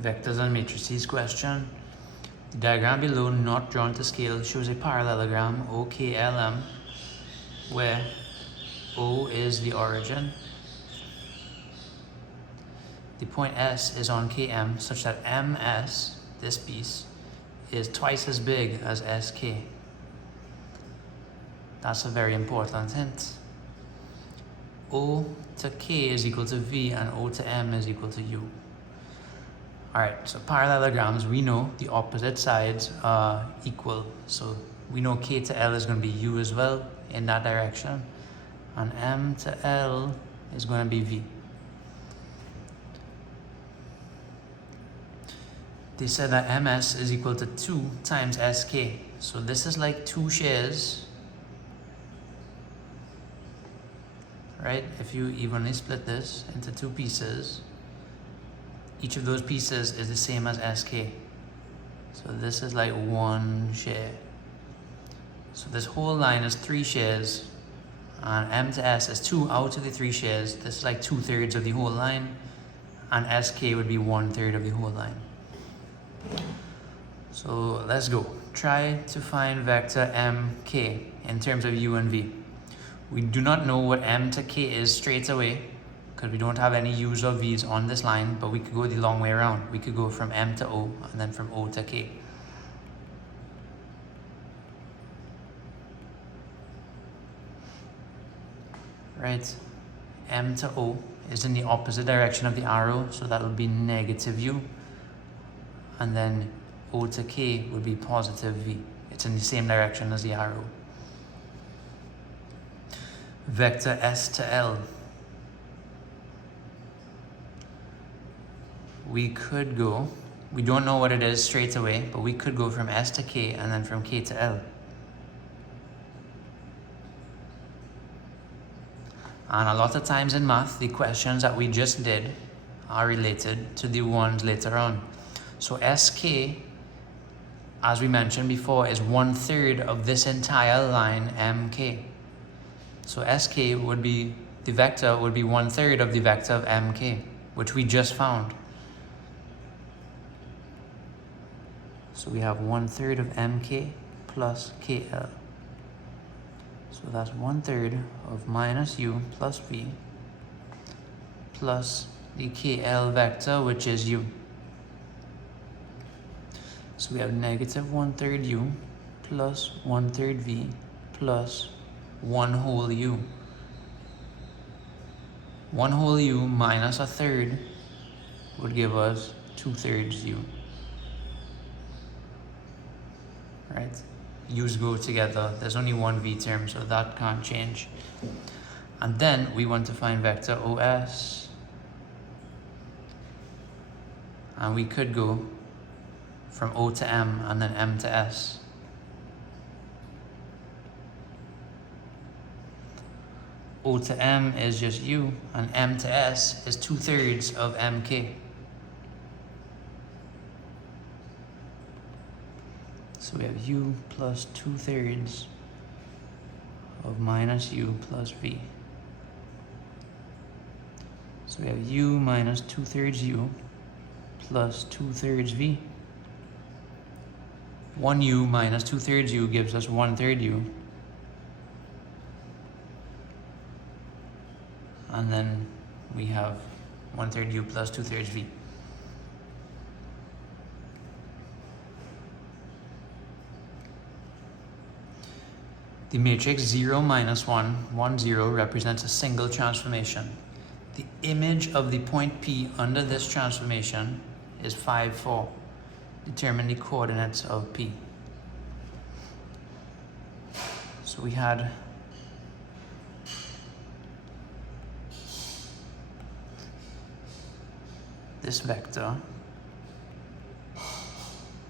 Vectors and matrices question. The diagram below, not drawn to scale, shows a parallelogram OKLM where O is the origin. The point S is on KM such that MS, this piece, is twice as big as SK. That's a very important hint. O to K is equal to V and O to M is equal to U. Alright, so parallelograms, we know the opposite sides are equal. So we know K to L is going to be U as well in that direction. And M to L is going to be V. They said that MS is equal to 2 times SK. So this is like 2 shares. Right? If you evenly split this into 2 pieces, each of those pieces is the same as SK. So this is like 1 share. So this whole line is 3 shares. And M to S is 2 out of the 3 shares. This is like 2/3 of the whole line. And SK would be 1/3 of the whole line. So let's go. Try to find vector MK in terms of U and V. We do not know what M to K is straight away because we don't have any U's or V's on this line, but we could go the long way around. We could go from M to O and then from O to K. Right, M to O is in the opposite direction of the arrow, so that would be negative U. And then O to K would be positive V. It's in the same direction as the arrow. Vector S to L. We could go, we don't know what it is straight away, but we could go from S to K and then from K to L. And a lot of times in math, the questions that we just did are related to the ones later on. So SK, as we mentioned before, is 1/3 of this entire line MK. So SK would be, the vector would be 1/3 of the vector of MK, which we just found. So we have 1/3 of MK plus KL. So that's 1/3 of minus U plus V plus the KL vector, which is U. So we have negative 1/3 U plus 1/3 V plus 1 whole U. 1 whole U minus 1/3 would give us 2/3 U. Right? U's go together. There's only one V term, so that can't change. And then we want to find vector OS. And we could go from O to M and then M to S. O to M is just U, and M to S is 2/3 of MK. So we have U plus 2/3 of minus U plus V. So we have U minus 2/3 U plus 2/3 V. 1 U minus 2/3 U gives us 1/3 U. And then we have 1/3 U plus 2/3 V. The matrix 0, minus 1, 1, 0 represents a single transformation. The image of the point P under this transformation is 5, 4. Determine the coordinates of P. So we had this vector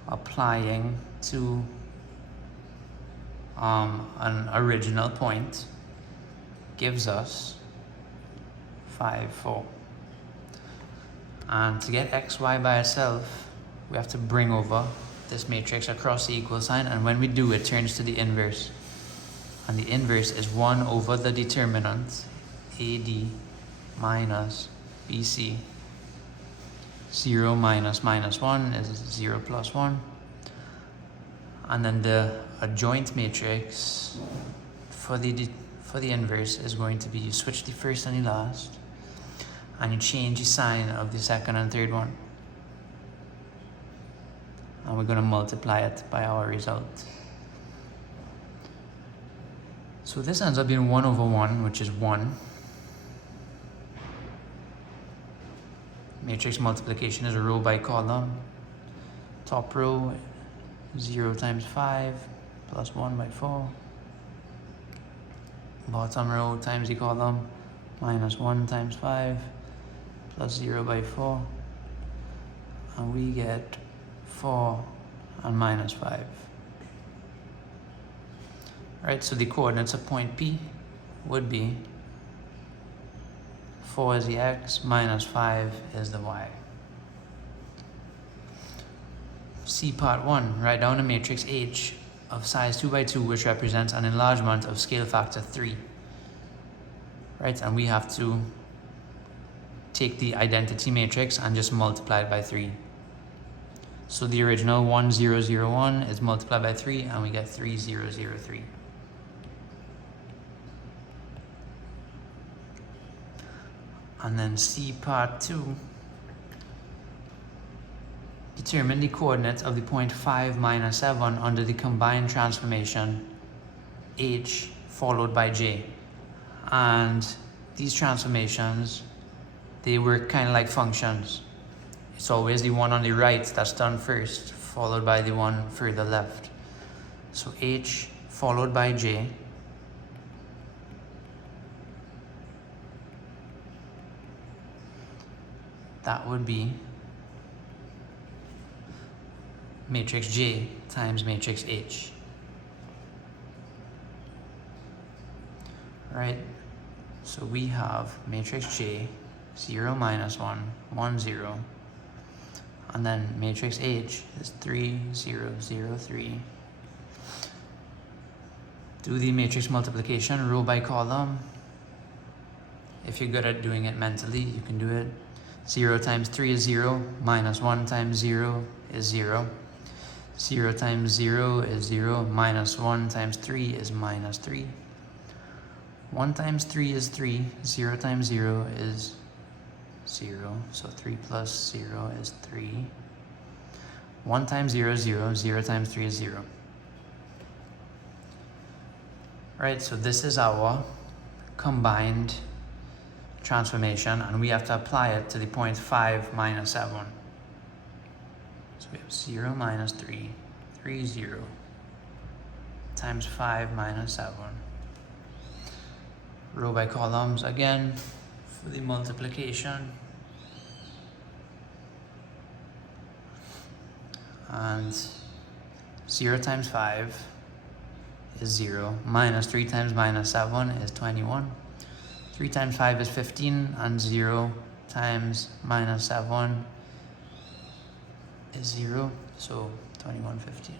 applying to an original point gives us 5, 4. And to get xy by itself, we have to bring over this matrix across the equal sign, and when we do, it turns to the inverse. And the inverse is 1 over the determinant, AD minus BC, 0 minus minus 1 is 0 plus 1. And then the adjoint matrix for the inverse is going to be, you switch the first and the last, and you change the sign of the second and third one. And we're going to multiply it by our result. So this ends up being 1 over 1, which is 1. Matrix multiplication is a row by column. Top row, 0 times 5 plus 1 by 4. Bottom row times the column, minus 1 times 5 plus 0 by 4. And we get 4 and minus 5. Right, so the coordinates of point P would be 4 is the x, minus 5 is the y. C part 1, write down a matrix H of size 2 by 2, which represents an enlargement of scale factor 3. Right, and we have to take the identity matrix and just multiply it by 3. So the original 1001 is multiplied by 3, and we get 3003. And then C part 2, determine the coordinates of the point 5 minus 7 under the combined transformation H followed by J. And these transformations, they work kind of like functions. It's always the one on the right that's done first, followed by the one further left. So H followed by J. That would be matrix J times matrix H. Right? So we have matrix J, 0 minus 1, 1, 0. And then matrix H is 3, 0, 0, 3. Do the matrix multiplication row by column. If you're good at doing it mentally, you can do it. 0 times 3 is 0, minus 1 times 0 is 0. 0 times 0 is 0, minus 1 times 3 is minus 3. 1 times 3 is 3, 0 times 0 is 0, so 3 plus 0 is 3. 1 times 0 is 0, 0 times 3 is 0. Right, so this is our combined transformation, and we have to apply it to the point 5 minus 7. So we have 0 minus 3, 3, 0, times 5 minus 7. Row by columns again for the multiplication. And 0 times 5 is 0, minus 3 times minus 7 is 21. 3 times 5 is 15, and 0 times minus 7 is 0, so 21, 15.